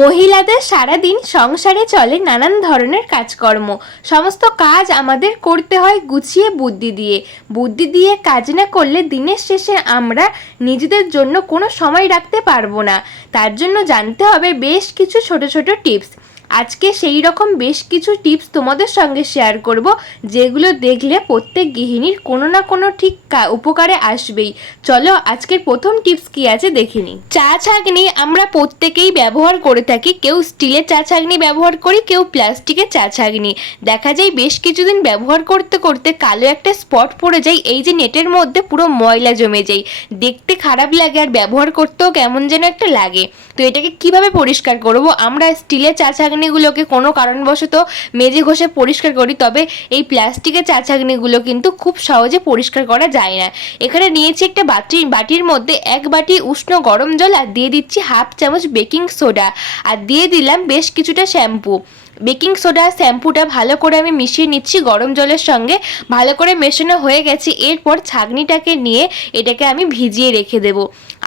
মহিলাদের সারাদিন সংসারে চলে নানান ধরনের কাজকর্ম। সমস্ত কাজ আমাদের করতে হয় গুছিয়ে বুদ্ধি দিয়ে। বুদ্ধি দিয়ে কাজ না করলে দিনের শেষে আমরা নিজেদের জন্য কোনো সময় রাখতে পারব না। তার জন্য জানতে হবে বেশ কিছু ছোট ছোট টিপস। আজকে সেই রকম বেশ কিছু টিপস তোমাদের সঙ্গে শেয়ার করব, যেগুলো দেখলে প্রত্যেক গৃহিণীর কোনো না কোনো ঠিক উপকারে আসবেই। চলো, আজকের প্রথম টিপস কি আছে দেখে নিই। চা ছাঁকনি আমরা প্রত্যেকেই ব্যবহার করে থাকি, কেউ স্টিলের চা ছাঁকনি ব্যবহার করি, কেউ প্লাস্টিকের চা ছাঁকনি। দেখা যায় বেশ কিছুদিন ব্যবহার করতে করতে কালো একটা স্পট পড়ে যায়, এই যে নেটের মধ্যে পুরো ময়লা জমে যায়। দেখতে খারাপ লাগে আর ব্যবহার করতেও কেমন যেন একটা লাগে। তো এটাকে কীভাবে পরিষ্কার করব? আমরা স্টিলের চা ছাঁকনিগুলোকে কোনো কারণবশত মেজে ঘষে পরিষ্কার করি, তবে এই প্লাস্টিকের চা ছাঁকনিগুলো কিন্তু খুব সহজে পরিষ্কার করা যায় না। এখানে নিয়েছি একটা বাটি, বাটির মধ্যে এক বাটি উষ্ণ গরম জল আর দিয়ে দিচ্ছি হাফ চামচ বেকিং সোডা। আর দিয়ে দিলাম বেশ কিছুটা শ্যাম্পু। বেকিং সোডা শ্যাম্পুটা ভালো করে আমি মিশিয়ে নিচ্ছি গরম জলের সঙ্গে। ভালো করে মেশানো হয়ে গেছে, এরপর ছাগনিটাকে নিয়ে এটাকে আমি ভিজিয়ে রেখে দেব।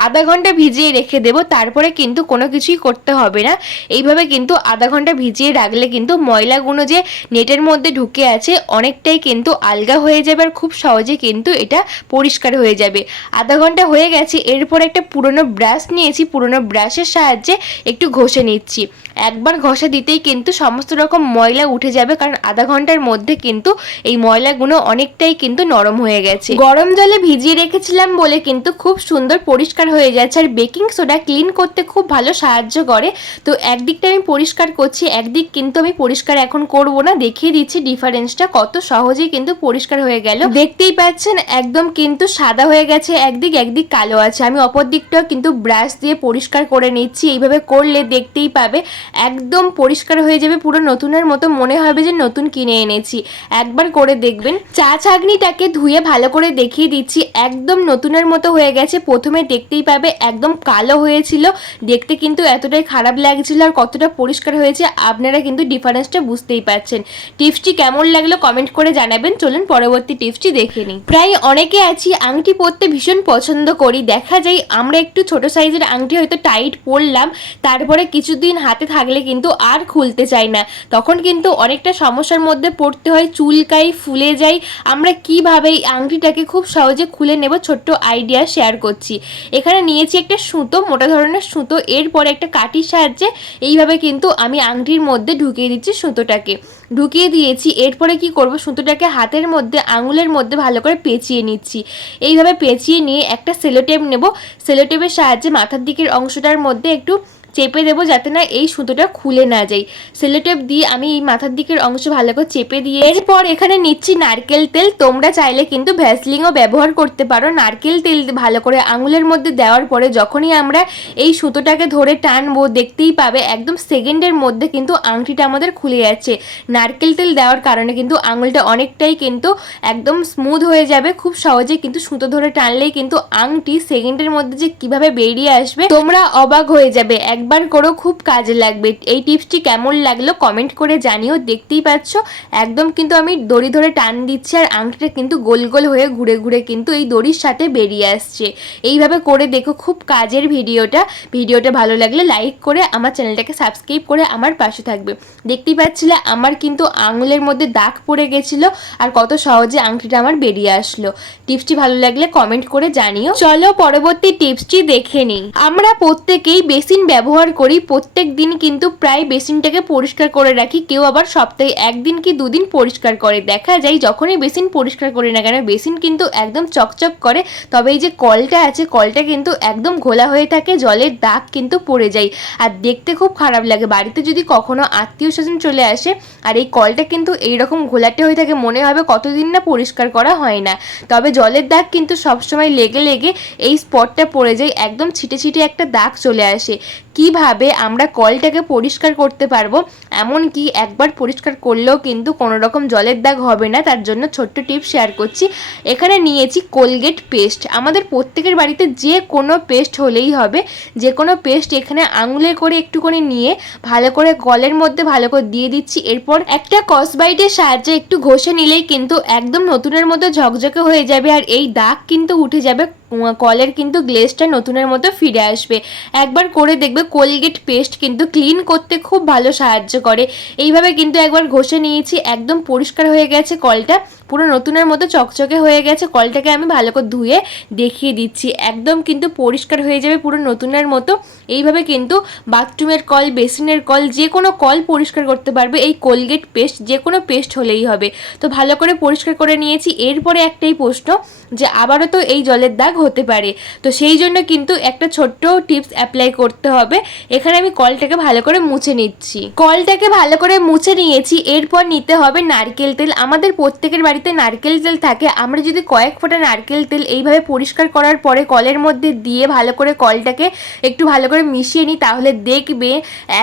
আধা ঘণ্টা ভিজিয়ে রেখে দেব, তারপরে কিন্তু কোনো কিছুই করতে হবে না। এইভাবে কিন্তু আধা ঘণ্টা ভিজিয়ে রাখলে কিন্তু ময়লাগুলো যে নেটের মধ্যে ঢুকে আছে, অনেকটাই কিন্তু আলগা হয়ে যাবে আর খুব সহজে কিন্তু এটা পরিষ্কার হয়ে যাবে। আধা ঘণ্টা হয়ে গেছে, এরপর একটা পুরনো ব্রাশ নিয়েছি, পুরনো ব্রাশের সাহায্যে একটু ঘষে নিচ্ছি। একবার ঘষা দিতেই কিন্তু সমস্ত রকম ময়লা উঠে যাবে, কারণ আধা ঘণ্টার মধ্যে কিন্তু এই ময়লাগুলো অনেকটাই কিন্তু নরম হয়ে গেছে। গরম জলে ভিজিয়ে রেখেছিলাম বলে কিন্তু খুব সুন্দর পরিষ্কার হয়ে যাচ্ছে। আর বেকিং সোডা ক্লিন করতে খুব ভালো সাহায্য করে। তো একদিকটা আমি পরিষ্কার করছি, একদিক কিন্তু আমি পরিষ্কার এখন করব না। দেখিয়ে দিচ্ছি ডিফারেন্সটা কত সহজেই কিন্তু পরিষ্কার হয়ে গেল। দেখতেই পাচ্ছেন, একদম কিন্তু সাদা হয়ে গেছে, একদিক একদিক কালো আছে। আমি অপর দিকটাও কিন্তু ব্রাশ দিয়ে পরিষ্কার করে নিচ্ছি। এইভাবে করলে দেখতেই পাবে, একদম পরিষ্কার হয়ে যাবে। পুরো নতুনের মতো মনে হবে যে নতুন কিনে এনেছি। একবার করে দেখবেন। চা ছাগনিটাকে ধুয়ে ভালো করে দেখিয়ে দিচ্ছি। একদম নতুনের মতো হয়ে গেছে। প্রথমে দেখতেই পাবে, একদম কালো হয়েছিল। দেখতে কিন্তু এতটাই খারাপ লাগছিল আর কতটা পরিষ্কার হয়েছে, আপনারা কিন্তু ডিফারেন্সটা বুঝতেই পারছেন। টিপসটি কেমন লাগল কমেন্ট করে জানাবেন। চলুন পরবর্তী টিপসটি দেখে নিই। প্রায় অনেকে আছি, আংটি পরতে ভীষণ পছন্দ করি। দেখা যায়, আমরা একটু ছোট সাইজের আংটি হয়তো টাইট পরলাম, তারপরে কিছুদিন হাতে থাকলে কিন্তু আর খুলতে চাই না। তখন কিন্তু অনেকটা সমস্যার মধ্যে পড়তে হয় চুলকাই ফুলে যায়। আমরা কীভাবে এই আংটিটাকে খুব সহজে খুলে নেব ছোট্ট আইডিয়া শেয়ার করছি। এখানে নিয়েছি একটা সুতো, মোটা ধরনের সুতো। এরপরে একটা কাঠির সাহায্যে এইভাবে কিন্তু আমি আংটির মধ্যে ঢুকিয়ে দিচ্ছি সুতোটাকে। ঢুকিয়ে দিয়েছি, এরপরে কি করব? সুতোটাকে হাতের মধ্যে, আঙুলের মধ্যে ভালো করে পেঁচিয়ে নিচ্ছি। এইভাবে পেঁচিয়ে নিয়ে একটা সেলোটেপ নেব। সেলোটেপের সাহায্যে মাথার দিকের অংশটার মধ্যে একটু চেপে দেবো যাতে না এই সুতোটা খুলে না যায় সেলোটেপ দিয়ে আমি এই মাথার দিকের অংশ ভালো করে চেপে দিয়ে এরপর এখানে নিচ্ছি নারকেল তেল। তোমরা চাইলে কিন্তু ভ্যাসলিনও ব্যবহার করতে পারো। নারকেল তেল ভালো করে আঙুলের মধ্যে দেওয়ার পরে যখনই আমরা এই সুতোটাকে ধরে টানবো, দেখতেই পাবে একদম সেকেন্ডের মধ্যে কিন্তু আংটিটা আমাদের খুলে যাচ্ছে। নারকেল তেল দেওয়ার কারণে কিন্তু আঙুলটা অনেকটাই কিন্তু একদম স্মুথ হয়ে যাবে। খুব সহজে কিন্তু সুতো ধরে টানলেই কিন্তু আংটি সেকেন্ডের মধ্যে যে কীভাবে বেরিয়ে আসবে, তোমরা অবাক হয়ে যাবে। একবার করো, খুব কাজে লাগবে। এই টিপসটি কেমন লাগল কমেন্ট করে জানিও, দেখতেই পাচ্ছ। একদম কিন্তু আমি দড়ি ধরে টান দিচ্ছি আর আংটিটা কিন্তু গোল গোল হয়ে ঘুরে ঘুরে কিন্তু এই দড়ির সাথে বেরিয়ে আসছে। এইভাবে করে দেখো খুব কাজের ভিডিওটা। ভিডিওটা ভালো লাগলে লাইক করে আমার চ্যানেলটাকে সাবস্ক্রাইব করে আমার পাশে থাকবে। দেখতেই পাচ্ছিলে আমার কিন্তু আঙুলের মধ্যে দাগ পড়ে গেছিল আর কত সহজে আংটিটা আমার বেরিয়ে আসলো। টিপসটি ভালো লাগলে কমেন্ট করে জানিও। চলো পরবর্তী টিপসটি দেখে নিই। আমরা প্রত্যেকেই বেসিন ব্যবহার করি, প্রত্যেক দিন কিন্তু প্রায় বেসিনটাকে পরিষ্কার করে রাখি। কেউ আবার সপ্তাহে একদিন কি দুদিন পরিষ্কার করে। দেখা যায় যখনই বেসিন পরিষ্কার করি না কেন, বেসিন কিন্তু একদম চকচক করে। তবে এই যে কলটা আছে, কলটা কিন্তু একদম ঘোলা হয়ে থাকে, জলের দাগ কিন্তু পড়ে যায়। আর দেখতে খুব খারাপ লাগে। বাড়িতে যদি কখনো আত্মীয় স্বজন চলে আসে, আর এই কলটা কিন্তু এইরকম ঘোলাটে হয়ে থাকে, মনে হবে কতদিন না পরিষ্কার করা হয় না। তবে জলের দাগ কিন্তু সবসময় লেগে লেগে এই স্পটটা পড়ে যায়, একদম ছিটে ছিটে একটা দাগ চলে আসে। কীভাবে আমরা কলটাকে পরিষ্কার করতে পারব, এমনকি একবার পরিষ্কার করলেও কিন্তু কোনো রকম জলের দাগ হবে না, তার জন্য ছোট্ট টিপস শেয়ার করছি। এখানে নিয়েছি কোলগেট পেস্ট। আমাদের প্রত্যেকের বাড়িতে যে কোনো পেস্ট হলেই হবে। যে কোনো পেস্ট এখানে আঙুলে করে একটুখানি নিয়ে ভালো করে কলের মধ্যে ভালো করে দিয়ে দিচ্ছি। এরপর একটা কসবাইটের সাহায্যে একটু ঘষে নিলেই কিন্তু একদম নতুনের মতো ঝকঝকে হয়ে যাবে আর এই দাগ কিন্তু উঠে যাবে কলের কিন্তু গ্লেজটা নতুনের মতো ফিরে আসবে। একবার করে দেখবে কোলগেট পেস্ট কিন্তু ক্লিন করতে খুব ভালো সাহায্য করে। এইভাবে কিন্তু একবার ঘষে নিয়েছি, একদম পরিষ্কার হয়ে গেছে কলটা। পুরো নতুনের মতো চকচকে হয়ে গেছে। কলটাকে আমি ভালো করে ধুয়ে দেখিয়ে দিচ্ছি। একদম কিন্তু পরিষ্কার হয়ে যাবে পুরো নতুনের মতো। এইভাবে কিন্তু বাথরুমের কল বেসিনের কল, যে কোনো কল পরিষ্কার করতে পারবে। এই কোলগেট পেস্ট যে কোনো পেস্ট হলেই হবে। তো ভালো করে পরিষ্কার করে নিয়েছি। এরপরে একটাই প্রশ্ন যে, আবারও তো এই জলের দাগ হতে পারে। তো সেই জন্য কিন্তু একটা ছোট্ট টিপস অ্যাপ্লাই করতে হবে। এখানে আমি কলটাকে ভালো করে মুছে নিচ্ছি। কলটাকে ভালো করে মুছে নিয়েছি, এরপর নিতে হবে নারকেল তেল। আমাদের প্রত্যেকের বাড়িতে নারকেল তেল থাকে। আমরা যদি কয়েক ফোঁটা নারকেল তেল এইভাবে পরিষ্কার করার পরে কলের মধ্যে দিয়ে ভালো করে কলটাকে একটু ভালো করে মিশিয়ে নিই, তাহলে দেখবে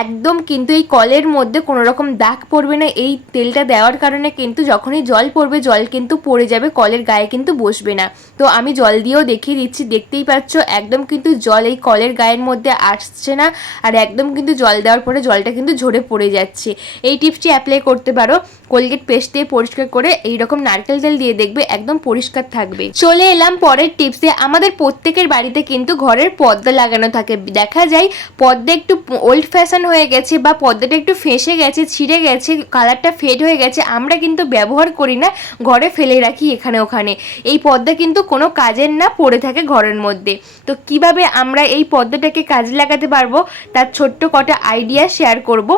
একদম কিন্তু এই কলের মধ্যে কোনো রকম দাগ পড়বে না। এই তেলটা দেওয়ার কারণে কিন্তু যখনই জল পড়বে, জল কিন্তু পড়ে যাবে, কলের গায়ে কিন্তু বসবে না। তো আমি জল দিয়েও দেখিয়ে দিচ্ছি, দেখতেই পাচ্ছ, একদম কিন্তু জল এই কলের গায়ের মধ্যে আসছে না, আর একদম কিন্তু জল দেওয়ার পরে জলটা কিন্তু ঝরে পড়ে যাচ্ছে। এই টিপসটি অ্যাপ্লাই করতে পারো। কোলগেট পেস্ট দিয়ে পরিষ্কার করে এইরকম নারকেল তেল দিয়ে দেখবে একদম পরিষ্কার থাকবে। চলে এলাম পরের টিপসে। আমাদের প্রত্যেকের বাড়িতে কিন্তু ঘরের পর্দা লাগানো থাকে। দেখা যায় পর্দা একটু ওল্ড ফ্যাশন হয়ে গেছে বা পর্দাটা একটু ফেঁসে গেছে, ছিঁড়ে গেছে কালারটা ফেড হয়ে গেছে, আমরা কিন্তু ব্যবহার করি না, ঘরে ফেলে রাখি এখানে ওখানে। এই পর্দা কিন্তু কোনো কাজের না, পড়ে থাকে ঘরের মধ্যে। তো কীভাবে আমরা এই পর্দাটাকে কাজে লাগাতে পারব? তার ছোট্ট কটা আইডিয়া শেয়ার করব।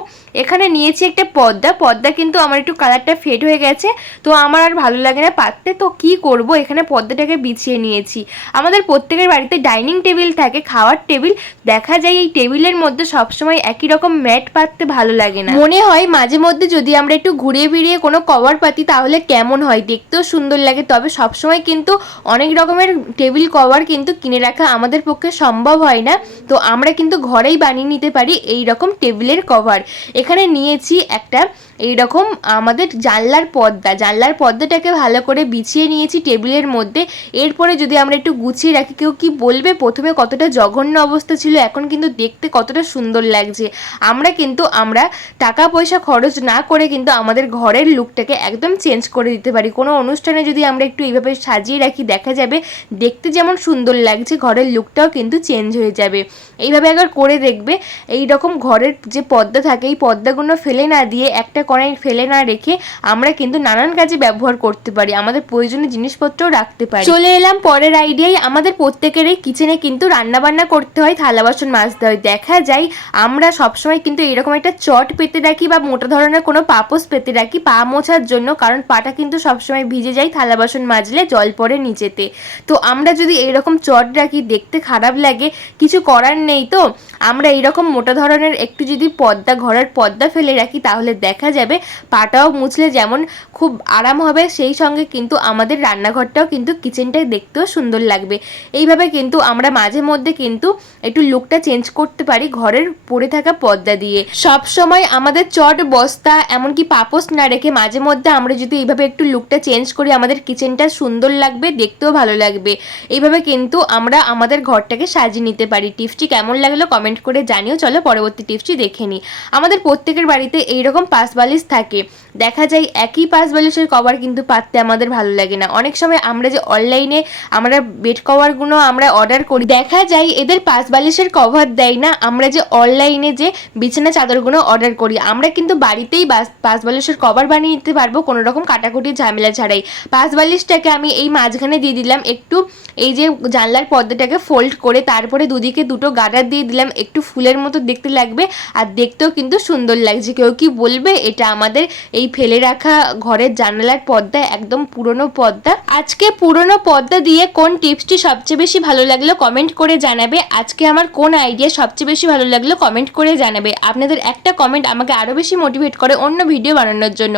এখানে নিয়েছি একটা পর্দা। পর্দা কিন্তু আমার একটু কালারটা ফেড হয়ে গেছে, তো আমার আর ভালো লাগে না পাততে, তো কি করব? এখানে পর্দাটাকে বিছিয়ে নিয়েছি। আমাদের প্রত্যেকের বাড়িতে ডাইনিং টেবিল থাকে, খাওয়ার টেবিল। দেখা যায় এই টেবিলের মধ্যে সবসময় একই রকম ম্যাট পাততে ভালো লাগে না। মনে হয় মাঝে মধ্যে যদি আমরা একটু ঘুরিয়ে ফিরিয়ে কোনো কভার পাতি, তাহলে কেমন হয়? দেখতেও সুন্দর লাগে, তবে সবসময় কিন্তু অনেক রকমের টেবিল কভার কিন্তু কিনে রাখা আমাদের পক্ষে সম্ভব হয় না। তো আমরা কিন্তু ঘরেই বানিয়ে নিতে পারি এই রকম টেবিলের কভার। এখানে নিয়েছি একটা এই রকম আমাদের জানলার পর্দা। জানলার পর্দাটাকে ভালো করে বিছিয়ে নিয়েছি টেবিলের মধ্যে। এরপরে যদি আমরা একটু গুছিয়ে রাখি, কেউ কি বলবে? প্রথমে কতটা জঘন্য অবস্থা ছিল, এখন কিন্তু দেখতে কতটা সুন্দর লাগছে। আমরা কিন্তু, আমরা টাকা পয়সা খরচ না করে কিন্তু আমাদের ঘরের লুকটাকে একদম চেঞ্জ করে দিতে পারি। কোনো অনুষ্ঠানে যদি আমরা একটু এইভাবে সাজিয়ে রাখি, দেখা যাবে দেখতে যেমন সুন্দর লাগছে, ঘরের লুকটাও কিন্তু চেঞ্জ হয়ে যাবে। এইভাবে একবার করে দেখবে এই রকম ঘরের যে পর্দা থাকে, এই পর্দাগুলো ফেলে না দিয়ে, একটা কড়াই ফেলে না রেখে আমরা কিন্তু নানান কাজে ব্যবহার করতে পারি, আমাদের প্রয়োজনীয় জিনিসপত্রও রাখতে পারি। চলে এলাম পরের আইডিয়ায়, আমাদের প্রত্যেকেরই কিচেনে কিন্তু রান্না বান্না করতে হয়, থালা বাসন মাজতে হয়। দেখা যায়, আমরা সবসময় কিন্তু এরকম একটা চট পেতে রাখি বা মোটা ধরনের কোনো পাপোস পেতে রাখি পা মোছার জন্য, কারণ পাটা কিন্তু সবসময় ভিজে যায় থালা বাসন মাজলে, জল পড়ে নিচেতে। তো আমরা যদি এইরকম চট রাখি, দেখতে খারাপ লাগে, কিছু করার নেই তো আমরা এইরকম মোটা ধরনের একটু যদি পর্দা ঘরের পর্দা ফেলে রাখি, তাহলে দেখা যাবে পাটাও মুছলে যেমন খুব আরাম হবে, সেই সঙ্গে কিন্তু আমাদের রান্নাঘরটাও কিন্তু কিচেনটা দেখতেও সুন্দর লাগবে। এইভাবে কিন্তু আমরা মাঝে মধ্যে কিন্তু একটু লুকটা চেঞ্জ করতে পারি ঘরের পড়ে থাকা পর্দা দিয়ে। সব সময় আমাদের চট বস্তা, এমনকি পাপোস না রেখে মাঝে মধ্যে আমরা যদি এইভাবে একটু লুকটা চেঞ্জ করি, আমাদের কিচেনটা সুন্দর লাগবে, দেখতেও ভালো লাগবে। এইভাবে কিন্তু আমরা আমাদের ঘরটাকে সাজিয়ে নিতে পারি। টিপসটি কেমন লাগল কমেন্ট করে জানিও, চলো পরবর্তী টিপসটি দেখে নিই। আমাদের প্রত্যেকের বাড়িতে এইরকম পাঁচ বালিশ থাকে। দেখা যায় একই পাঁচ বালিশের কভার কিন্তু পাততে আমাদের ভালো লাগে না। অনেক সময় আমরা যে অনলাইনে আমরা বেড কভারগুলো আমরা অর্ডার করি, দেখা যায় এদের পাঁচ বালিশের কভার দেয় না। আমরা যে অনলাইনে যে বিছানা চাদরগুলো অর্ডার করি, আমরা কিন্তু বাড়িতেই পাঁচ বালিশের কভার বানিয়ে নিতে পারব কোনো রকম কাটাকুটি ঝামেলা ছাড়াই। পাঁচ বালিশটাকে আমি এই মাঝখানে দিয়ে দিলাম, একটু এই যে জানলার পর্দাটাকে ফোল্ড করে তারপরে দুদিকে দুটো গার্ডার দিয়ে দিলাম একটু ফুলের মতো দেখতে লাগবে আর দেখতেও কিন্তু সুন্দর লাগছে। কেউ কি বলবে? এটা আমাদের এই ফেলে রাখা ঘরের জানালার পর্দা, একদম পুরনো পর্দা। আজকে পুরনো পর্দা দিয়ে কোন টিপসটি সবচেয়ে বেশি ভালো লাগল কমেন্ট করে জানাবে। আজকে আমার কোন আইডিয়া সবচেয়ে বেশি ভালো লাগল কমেন্ট করে জানাবে। আপনাদের একটা কমেন্ট আমাকে আরও বেশি মোটিভেট করে অন্য ভিডিও বানানোর জন্য।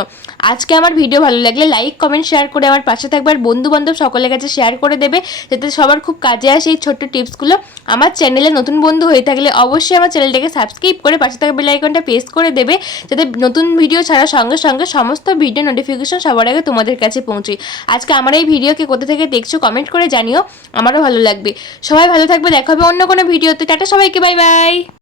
আজকে আমার ভিডিও ভালো লাগলে লাইক, কমেন্ট, শেয়ার করে আমার পাশে থাকবার বন্ধু বান্ধব সকলের কাছে শেয়ার করে দেবে। যাতে সবার খুব কাজে আসে এই ছোট্ট টিপসগুলো। আমার চ্যানেলে নতুন বন্ধু হয়ে থাকলে অবশ্যই আমার চ্যানেলটাকে সাবস্ক্রাইব করে পাশে থাকা বেল আইকনটা প্রেস করে দেবে, যাতে নতুন ভিডিও ছাড়া সঙ্গে সঙ্গে সমস্ত ভিডিও নোটিফিকেশন সবার আগে তোমাদের কাছে পৌঁছে আজকে আমার এই ভিডিওকে কোথা থেকে দেখছ কমেন্ট করে জানিও, আমারও ভালো লাগবে। সবাই ভালো থাকবে, দেখা হবে অন্য কোনো ভিডিওতে টাটা সবাইকে বাই বাই